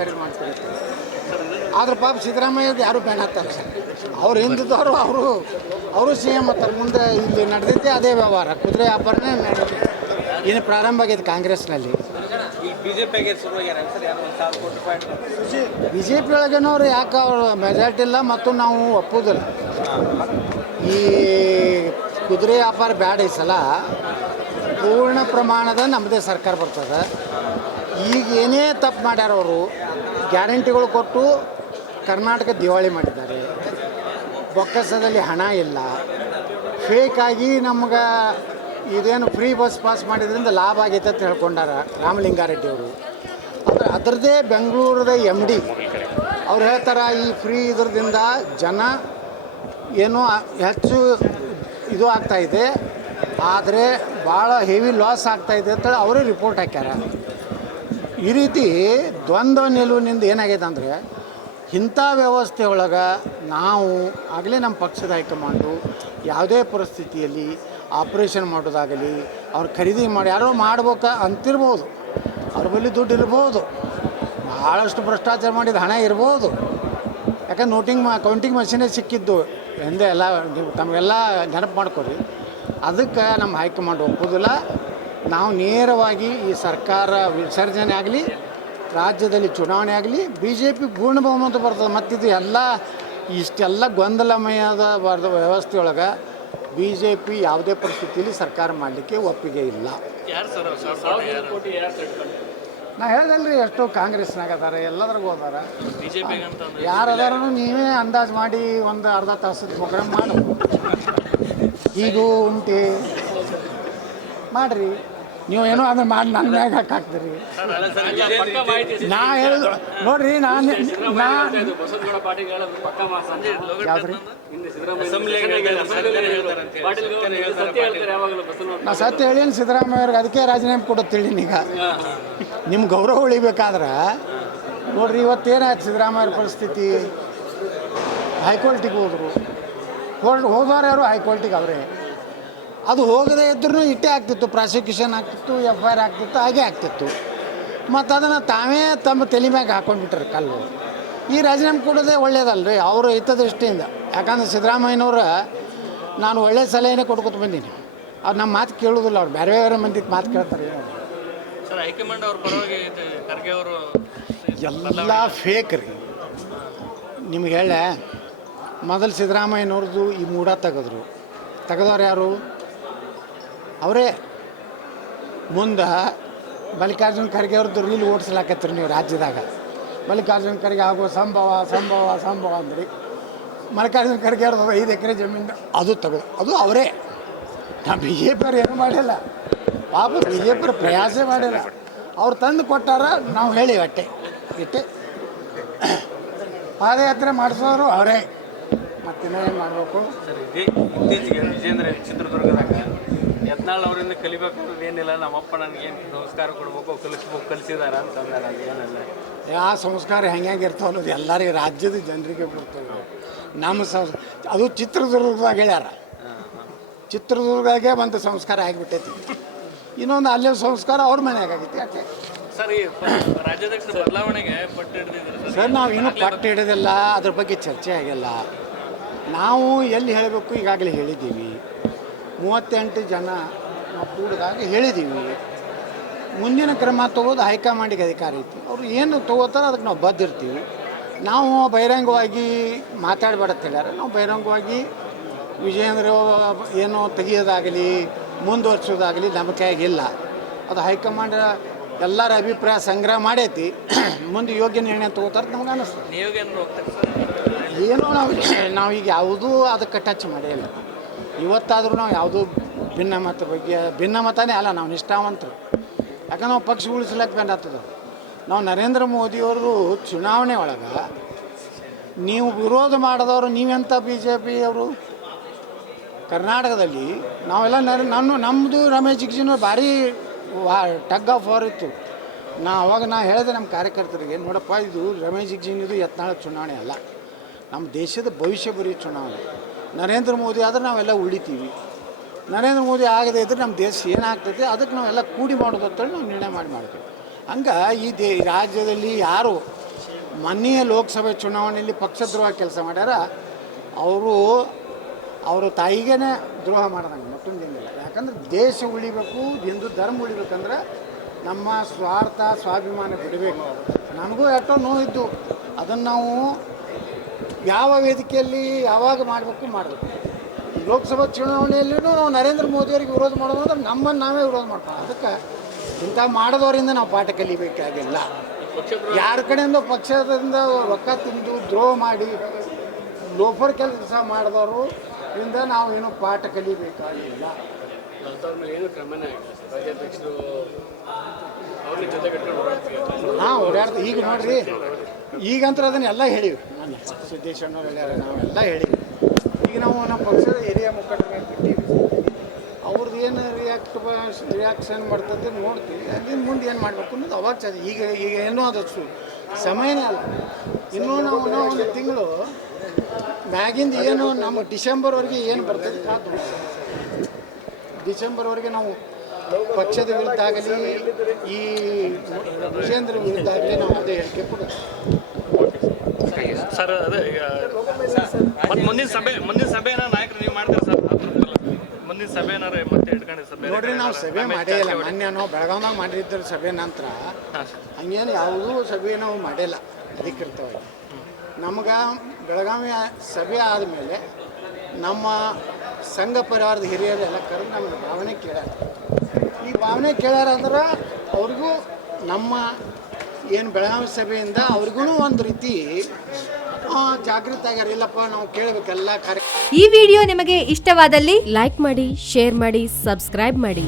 ಖರೀದಿ ಆದ್ರೆ ಪಾಪ ಸಿದ್ದರಾಮಯ್ಯದು ಯಾರು ಬ್ಯಾನ್ ಸರ್ ಅವ್ರು ಹಿಂದಿದ್ದವರು ಅವರು ಅವರು ಸಿ ಎಂ ಹತ್ತಾರ. ಮುಂದೆ ಇಲ್ಲಿ ನಡೆದೈತೆ ಅದೇ ವ್ಯವಹಾರ. ಕುದುರೆ ವ್ಯಾಪಾರನೇ ನಡೆಯುತ್ತೆ ಇನ್ನು ಪ್ರಾರಂಭ ಆಗೈತೆ ಕಾಂಗ್ರೆಸ್ನಲ್ಲಿ. ಬಿ ಜೆ ಪಿ ಒಳಗೇನವ್ರು ಯಾಕೆ ಅವರು ಮೆಜಾರಿಟಿ ಇಲ್ಲ ಮತ್ತು ನಾವು ಒಪ್ಪುದಿಲ್ಲ. ಈ ಕುದುರೆ ವ್ಯಾಪಾರ ಬ್ಯಾಡ ಈ ಸಲ. ಪೂರ್ಣ ಪ್ರಮಾಣದ ನಮ್ಮದೇ ಸರ್ಕಾರ ಬರ್ತದೆ. ಈಗ ಏನೇ ತಪ್ಪು ಮಾಡ್ಯಾರ ಅವರು ಗ್ಯಾರಂಟಿಗಳು ಕೊಟ್ಟು ಕರ್ನಾಟಕ ದಿವಾಳಿ ಮಾಡಿದ್ದಾರೆ. ಬೊಕ್ಕಸದಲ್ಲಿ ಹಣ ಇಲ್ಲ. ಫೇಕಾಗಿ ನಮ್ಗೆ ಇದೇನು ಫ್ರೀ ಬಸ್ ಪಾಸ್ ಮಾಡಿದ್ರಿಂದ ಲಾಭ ಆಗೈತೆ ಅಂತ ಹೇಳ್ಕೊಂಡಾರ ರಾಮಲಿಂಗಾರೆಡ್ಡಿ ಅವರು. ಅದ್ರ ಅದರದ್ದೇ ಬೆಂಗಳೂರದ ಎಂ ಡಿ ಅವ್ರು ಹೇಳ್ತಾರೆ ಈ ಫ್ರೀ ಇದ್ರದಿಂದ ಜನ ಏನೋ ಹೆಚ್ಚು ಇದು ಆಗ್ತಾ ಇದೆ. ಆದರೆ ಭಾಳ ಹೆವಿ ಲಾಸ್ ಆಗ್ತಾಯಿದೆ ಅಂತೇಳಿ ಅವರೇ ರಿಪೋರ್ಟ್ ಹಾಕ್ಯಾರ. ಈ ರೀತಿ ದ್ವಂದ್ವ ನಿಲುವಿನಿಂದ ಏನಾಗಿದೆ ಅಂದರೆ ಇಂಥ ವ್ಯವಸ್ಥೆ ಒಳಗೆ ನಾವು ಆಗಲೇ ನಮ್ಮ ಪಕ್ಷದ ಹೈಕಮಾಂಡು ಯಾವುದೇ ಪರಿಸ್ಥಿತಿಯಲ್ಲಿ ಆಪ್ರೇಷನ್ ಮಾಡೋದಾಗಲಿ, ಅವ್ರು ಖರೀದಿ ಮಾಡಿ ಯಾರೋ ಮಾಡ್ಬೇಕ ಅಂತಿರ್ಬೋದು. ಅವ್ರ ಬಳಿ ದುಡ್ಡು ಇರ್ಬೋದು. ಭಾಳಷ್ಟು ಭ್ರಷ್ಟಾಚಾರ ಮಾಡಿದ ಹಣ ಇರ್ಬೋದು. ಯಾಕಂದ್ರೆ ನೋಟಿಂಗ್ ಮಾ ಕೌಂಟಿಂಗ್ ಮಷೀನೇ ಸಿಕ್ಕಿದ್ದು ಎಂದೇ ಎಲ್ಲ, ನೀವು ತಮಗೆಲ್ಲ ನೆನಪು ಮಾಡ್ಕೊರಿ. ಅದಕ್ಕೆ ನಮ್ಮ ಹೈಕಮಾಂಡ್ ಒಪ್ಪೋದಿಲ್ಲ. ನಾವು ನೇರವಾಗಿ ಈ ಸರ್ಕಾರ ವಿಸರ್ಜನೆ ಆಗಲಿ, ರಾಜ್ಯದಲ್ಲಿ ಚುನಾವಣೆ ಆಗಲಿ ಬಿ ಜೆ ಪಿ ಪೂರ್ಣ ಬಹುಮತ ಬರ್ತದೆ. ಮತ್ತಿದು ಎಲ್ಲ ಇಷ್ಟೆಲ್ಲ ಗೊಂದಲಮಯದ ಬರ್ದ ವ್ಯವಸ್ಥೆಯೊಳಗೆ ಬಿ ಜೆ ಪಿ ಯಾವುದೇ ಪರಿಸ್ಥಿತಿಯಲ್ಲಿ ಸರ್ಕಾರ ಮಾಡಲಿಕ್ಕೆ ಒಪ್ಪಿಗೆ ಇಲ್ಲ. ನಾ ಹೇಳ್ದಲ್ಲ ರೀ ಎಷ್ಟು ಕಾಂಗ್ರೆಸ್ನಾಗ ಅದಾರ, ಎಲ್ಲದ್ರಾಗ ಅಂದ್ರೆ. ಯಾರು ಅದಾರ ನೀವೇ ಅಂದಾಜು ಮಾಡಿ ಒಂದು ಅರ್ಧ ತಾಸದ ಪ್ರೋಗ್ರಾಮ್ ಮಾಡು. ಈಗೂ ಉಂಟಿ. ಮಾಡ್ರಿ. ನೀವು ಏನೋ ಅದನ್ನ ಮಾಡಿ ನನ್ನ ಮ್ಯಾಗ ಮಾಹಿತಿ ನಾ ಹೇಳುದು, ನೋಡ್ರಿ ನಾನು ನಾ ಯಾವ್ದ್ರಿ? ನಾ ಸತ್ಯ ಹೇಳೀನಿ ಸಿದ್ದರಾಮಯ್ಯ ಅವ್ರಿಗೆ ಅದಕ್ಕೆ ರಾಜೀನಾಮೆ ಕೊಡೋದು ತಿಳಿನಿ ಈಗ. ನಿಮ್ಮ ಗೌರವ ಉಳಿಬೇಕಾದ್ರೆ, ನೋಡ್ರಿ, ಇವತ್ತೇನಾಯ್ತು ಸಿದ್ದರಾಮಯ್ಯ ಅವ್ರ ಪರಿಸ್ಥಿತಿ ಹೈಕೋರ್ಟಿಗೆ ಹೋದರು. ಹೋದವ್ರು ಯಾರು? ಹೈಕೋರ್ಟಿಗೆ ಅವರೇ. ಅದು ಹೋಗದೇ ಇದ್ರೂ ಇಟ್ಟೇ ಆಗ್ತಿತ್ತು. ಪ್ರಾಸಿಕ್ಯೂಷನ್ ಆಗ್ತಿತ್ತು ಎಫ್ ಐ ಆರ್ ಆಗ್ತಿತ್ತು ಹಾಗೆ ಆಗ್ತಿತ್ತು. ಮತ್ತು ಅದನ್ನು ತಾವೇ ತಮ್ಮ ತಲೆ ಮ್ಯಾಗೆ ಹಾಕೊಂಡ್ಬಿಟ್ರೆ ಕಲ್ಲು. ಈ ರಾಜೀನಾಮೆ ಕೊಡೋದೇ ಒಳ್ಳೇದಲ್ರಿ ಅವರು ಹಿತದೃಷ್ಟಿಯಿಂದ. ಯಾಕಂದ್ರೆ ಸಿದ್ದರಾಮಯ್ಯನವ್ರ ನಾನು ಒಳ್ಳೆಯ ಸಲಹೆನೇ ಕೊಡ್ಕೊತ ಬಂದೀನಿ. ಅವ್ರು ನಮ್ಮ ಮಾತು ಕೇಳೋದಿಲ್ಲ ಅವ್ರು ಬೇರೆ ಬೇರೆ ಮಂದಿ ಮಾತು ಕೇಳ್ತಾರೆ ಎಲ್ಲ ಫೇಕ್ ರೀ. ನಿಮ್ಗೆ ಹೇಳ ಮೊದಲು ಸಿದ್ದರಾಮಯ್ಯನವ್ರದ್ದು ಈ ಮೂಡ ತೆಗೆದ್ರು. ತೆಗೆದವ್ರು ಯಾರು? ಅವರೇ, ಮುಂದೆ ಮಲ್ಲಿಕಾರ್ಜುನ ಖರ್ಗೆ ಅವ್ರದ್ದು ರೀಲ್ ಓಡಿಸ್ಲಾಕತ್ರಿ ನೀವು ರಾಜ್ಯದಾಗ. ಮಲ್ಲಿಕಾರ್ಜುನ ಖರ್ಗೆ ಆಗೋ ಸಂಭವ ಸಂಭವ ಸಂಭವ ಅಂದ್ರಿ. ಮಲ್ಲಿಕಾರ್ಜುನ ಖರ್ಗೆ ಅವ್ರದ್ದು ಐದು ಎಕರೆ ಜಮೀನು ಅದು ತಗೋ ಅದು ಅವರೇ. ನಮ್ಮ ಬಿ ಜೆ ಪಿಯವ್ರು ಏನು ಮಾಡಿಲ್ಲ. ಪಾಪ ಬಿ ಜೆ ಪ್ರಯಾಸೇ ಮಾಡಿಲ್ಲ. ಅವ್ರು ತಂದು ಕೊಟ್ಟಾರ, ನಾವು ಹೇಳಿ ಅಟ್ಟೆ. ಇಟ್ಟೆ. ಪಾದಯಾತ್ರೆ ಮಾಡಿಸೋರು ಅವರೇ. ಮತ್ತಿನ್ನೇನು ಮಾಡಬೇಕು? ಇತ್ತೀಚೆಗೆ ವಿಜೇಂದ್ರ ಚಿತ್ರದುರ್ಗದಾಗ ಯತ್ನಾಳ್ ಅವರಿಂದ ಕಲಿಬೇಕಾದ್ರೆ ಏನಿಲ್ಲ ನಮ್ಮಪ್ಪ ನನಗೇನು ಸಂಸ್ಕಾರ ಕೊಡ್ಬೇಕು ಕಲಿಸ್ಬೇಕು ಕಲಿಸಿದಾರ ಅಂತ ಅಂದಾರ ಅದು ಏನಲ್ಲ ಯಾವ ಸಂಸ್ಕಾರ ಹೆಂಗೆ ಇರ್ತಾವ ಅನ್ನೋದು ಎಲ್ಲರಿಗೆ ರಾಜ್ಯದ ಜನರಿಗೆ ಬರ್ತವೆ ನಮ್ಮ ಸಂಸ್ ಅದು ಚಿತ್ರದುರ್ಗದಾಗ ಹೇಳ್ಯಾರ. ಚಿತ್ರದುರ್ಗದಾಗೆ ಒಂದು ಸಂಸ್ಕಾರ ಆಗಿಬಿಟ್ಟೈತಿ. ಇನ್ನೊಂದು ಅಲ್ಲೇ ಸಂಸ್ಕಾರ ಅವ್ರ ಮನೆಯಾಗ ಆಗೈತಿ ಯಾಕೆ? ಸರ್ ಈ ರಾಜ್ಯಾಧ್ಯಕ್ಷ ಬದಲಾವಣೆಗೆ ಪಟ್ಟು ಹಿಡಿದಿದ್ರು ಸರ್? ಸರ್ ನಾವು ಇನ್ನೂ ಪಟ್ಟು ಹಿಡಿದಿಲ್ಲ ಅದ್ರ ಬಗ್ಗೆ ಚರ್ಚೆ ಆಗಿಲ್ಲ. ನಾವು ಎಲ್ಲಿ ಹೇಳಬೇಕು ಈಗಾಗಲೇ ಹೇಳಿದ್ದೀವಿ. ಮೂವತ್ತೆಂಟು ಜನ ನಾವು ಕೂಡಿದಾಗ ಹೇಳಿದ್ದೀವಿ ಮುಂದಿನ ಕ್ರಮ ತಗೋದು ಹೈಕಮಾಂಡಿಗೆ ಅಧಿಕಾರ ಐತಿ ಅವರು ಏನು ತಗೋತಾರೆ ಅದಕ್ಕೆ ನಾವು ಬದ್ದಿರ್ತೀವಿ. ನಾವು ಬಹಿರಂಗವಾಗಿ ಮಾತಾಡಬೇಡ ನಾವು ಬಹಿರಂಗವಾಗಿ ವಿಜಯೇಂದ್ರ ಏನೋ ತೆಗಿಯೋದಾಗಲಿ ಮುಂದುವರ್ಸೋದಾಗಲಿ ನಂಬಿಕೆ ಆಗಿಲ್ಲ ಅದು ಹೈಕಮಾಂಡ್ ಎಲ್ಲರ ಅಭಿಪ್ರಾಯ ಸಂಗ್ರಹ ಮಾಡೈತಿ. ಮುಂದೆ ಯೋಗ್ಯ ನಿರ್ಣಯ ತಗೋತಾರೆ ನಮ್ಗೆ ಅನ್ನಿಸ್ತದೆ ಏನೋ ನಾವು ನಾವೀಗ ಯಾವುದೂ ಅದಕ್ಕೆ ಟಚ್ ಮಾಡಿಲ್ಲ ಇವತ್ತಾದರೂ ನಾವು ಯಾವುದೂ ಭಿನ್ನಮತ ಬಗ್ಗೆ ಭಿನ್ನಮತನೇ ಅಲ್ಲ, ನಾವು ನಿಷ್ಠಾವಂತರು. ಯಾಕಂದ್ರೆ ನಾವು ಪಕ್ಷ ಉಳಿಸ್ಲಕ್ಕೆ ಬಂದಾಗ್ತದ ನಾವು ನರೇಂದ್ರ ಮೋದಿಯವರು ಚುನಾವಣೆ ಒಳಗೆ ನೀವು ವಿರೋಧ ಮಾಡಿದವರು ನೀವೆಂಥ ಬಿ ಜೆ ಪಿಯವರು ಕರ್ನಾಟಕದಲ್ಲಿ ನಾವೆಲ್ಲ ನರ ನನ್ನ ನಮ್ಮದು ರಮೇಶ್ ಜಿಗ್ಜಿನ ಭಾರಿ ವಾ, ಟಗ್ ಆಫ್ ವಾರ್ ಇತ್ತು. ನಾ ಅವಾಗ ನಾ ಹೇಳಿದೆ ನಮ್ಮ ಕಾರ್ಯಕರ್ತರಿಗೆ, ನೋಡಪ್ಪ, ಇದು ರಮೇಶ್ ಜಿಗ್ಜಿನಿದು ಯತ್ನಾಳ ಚುನಾವಣೆ ಅಲ್ಲ. ನಮ್ಮ ದೇಶದ ಭವಿಷ್ಯ ಬರೀ ಚುನಾವಣೆ. ನರೇಂದ್ರ ಮೋದಿ ಆದರೆ ನಾವೆಲ್ಲ ಉಳಿತೀವಿ. ನರೇಂದ್ರ ಮೋದಿ ಆಗದೇ ಇದ್ರೆ ನಮ್ಮ ದೇಶ ಏನಾಗ್ತೈತೆ ಅದಕ್ಕೆ ನಾವೆಲ್ಲ ಕೂಡಿ ಮಾಡೋದು ಅಂತೇಳಿ ನಾವು ನಿರ್ಣಯ ಮಾಡಿ ಮಾಡ್ತೀವಿ. ಹಂಗೆ ಈ ದೇ ರಾಜ್ಯದಲ್ಲಿ ಯಾರು ಮೊನ್ನೆಯ ಲೋಕಸಭೆ ಚುನಾವಣೆಯಲ್ಲಿ ಪಕ್ಷದ್ರೋಹ ಕೆಲಸ ಮಾಡ್ಯಾರ? ಅವರು, ಅವರ ತಾಯಿಗೇ ದ್ರೋಹ ಮಾಡ್ದಂಗೆ ಮತ್ತೊಂದೇನಿಲ್ಲ ಯಾಕಂದ್ರೆ ದೇಶ ಉಳಿಬೇಕು, ಹಿಂದೂ ಧರ್ಮ ಉಳಿಬೇಕಂದ್ರೆ ನಮ್ಮ ಸ್ವಾರ್ಥ, ಸ್ವಾಭಿಮಾನ ಬಿಡಬೇಕು. ನಮಗೂ ಎಷ್ಟೋ ನೋವಿದ್ದು. ಅದನ್ನು ನಾವು ಯಾವ ವೇದಿಕೆಯಲ್ಲಿ ಯಾವಾಗ ಮಾಡಬೇಕು ಮಾಡಬೇಕು. ಲೋಕಸಭಾ ಚುನಾವಣೆಯಲ್ಲೂ ನಾವು ನರೇಂದ್ರ ಮೋದಿಯವರಿಗೆ ವಿರೋಧ ಮಾಡೋದು ಅಂದ್ರೆ ನಮ್ಮನ್ನು ನಾವೇ ವಿರೋಧ ಮಾಡ್ತೀವಿ ಅದಕ್ಕೆ ಇಂಥ ಮಾಡಿದವರಿಂದ ನಾವು ಪಾಠ ಕಲಿಬೇಕಾಗಿಲ್ಲ ಯಾರ ಕಡೆಯಿಂದ ಪಕ್ಷದಿಂದ ರೊಕ್ಕ ತಿಂದು ದ್ರೋಹ ಮಾಡಿ ಲೋಫರ್ ಕೆಲಸ ಮಾಡಿದವರು ಇಂದ ನಾವು ಏನು ಪಾಠ ಕಲಿಬೇಕಾಗಿಲ್ಲ ನಾವು ಓಡಾಡ್ತೀವಿ. ಈಗ ನೋಡ್ರಿ ಈಗಂತ್ರ ಅದನ್ನೆಲ್ಲ ಹೇಳಿವಿ. ಸಿದ್ದೇಶ್ವರನವ್ರು ಹೇಳ್ಯಾರ ನಾವೆಲ್ಲ ಹೇಳಿ. ಈಗ ನಾವು ನಮ್ಮ ಪಕ್ಷದ ಏರಿಯಾ ಮುಖಂಡರ ಅವ್ರದ್ದು ಏನು ರಿಯಾಕ್ಟ್ ರಿಯಾಕ್ಷನ್ ಮಾಡ್ತದೆ ನೋಡ್ತೀವಿ. ಅಲ್ಲಿಂದ ಮುಂದೆ ಏನು ಮಾಡಬೇಕು ಅನ್ನೋದು ಅವಾಗ ಚ ಈಗ ಈಗ ಏನೂ ಅದು ಸಮಯನೇ ಅಲ್ಲ. ಇನ್ನೂ ನಾವು ಒಂದು ತಿಂಗಳು ಮ್ಯಾಗಿಂದ ಏನು ನಮ್ಮ ಡಿಸೆಂಬರ್ವರೆಗೆ ಏನು ಬರ್ತದೆ ಕಾದು ಡಿಸೆಂಬರ್ವರೆಗೆ ನಾವು ಪಕ್ಷದ ವಿರುದ್ಧ ಆಗಲಿ, ಈ ವಿಜೇಂದ್ರ ವಿರುದ್ಧ ಆಗಲಿ ನಾವು ಅದೇ ಹೇಳಿಕೆ ಕೊಡೋದು. ಸರ್ ಅದೇ ಈಗ ಮತ್ತೆ ಮುಂದಿನ ಸಭೆ ಮುಂದಿನ ಸಭೆನ ನಾಯಕರು ನೀವು ಮಾಡ್ತೀರಾ ಸರ್? ಮುಂದಿನ ಸಭೆ ಏನಾರ ಮತ್ತೆ ಇಟ್ಕೊಂಡಿ ಸಭೆ ನೋಡ್ರಿ ನಾವು ಸಭೆ ಮಾಡೇ ಇಲ್ಲ. ಮೊನ್ನೆ ನಾವು ಮಾಡಿದ್ರು ಸಭೆ ನಂತರ ಹಂಗೇನು ಯಾವುದೂ ಸಭೆ ನಾವು ಮಾಡಿಲ್ಲ ಅಧಿಕೃತವಾಗಿ. ನಮ್ಗೆ ಬೆಳಗಾವಿ ಸಭೆ ಆದಮೇಲೆ ನಮ್ಮ ಸಂಘ ಪರಿವಾರದ ಹಿರಿಯರೆಲ್ಲ ಕರೆದು ನಮ್ಗೆ ಭಾವನೆ ಕೇಳ್ಯಾರ ಈ ಭಾವನೆ ಕೇಳ್ಯಾರ ಅಂದ್ರೆ ಅವ್ರಿಗೂ ನಮ್ಮ ಏನು ಬೆಳಗಾವಿ ಸಭೆಯಿಂದ ಅವ್ರಿಗೂ ಒಂದು ರೀತಿ ಜಾಗೃತ ಆಗಿರಲಿಲ್ಲಪ್ಪ ನಾವು ಕೇಳಬೇಕೆಲ್ಲ ಕಾರ್ಯ ಈ ವಿಡಿಯೋ ನಿಮಗೆ ಇಷ್ಟವಾದಲ್ಲಿ ಲೈಕ್ ಮಾಡಿ, ಶೇರ್ ಮಾಡಿ, ಸಬ್ಸ್ಕ್ರೈಬ್ ಮಾಡಿ.